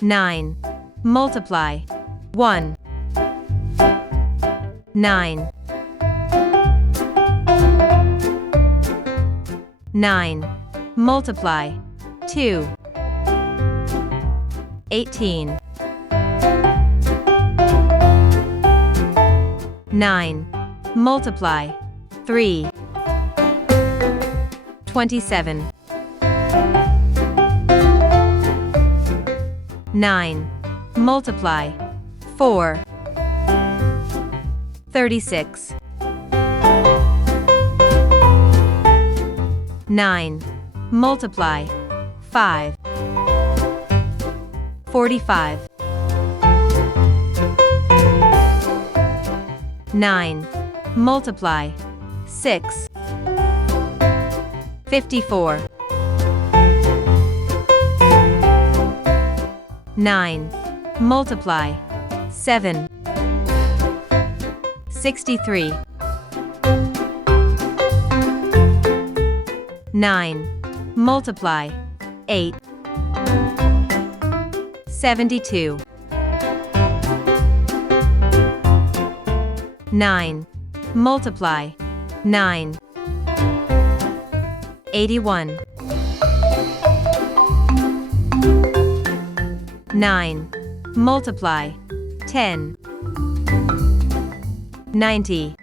9. Multiply 1. 9. 9. Multiply 2. 18. 9. Multiply 3. 27. 9. Multiply 4. 36. 9. Multiply 5. 45. 9. Multiply 6. 54. 9. Multiply 7. 63. 9. Multiply 8. 72. 9. Multiply 9. 81. 9. Multiply 10. 90.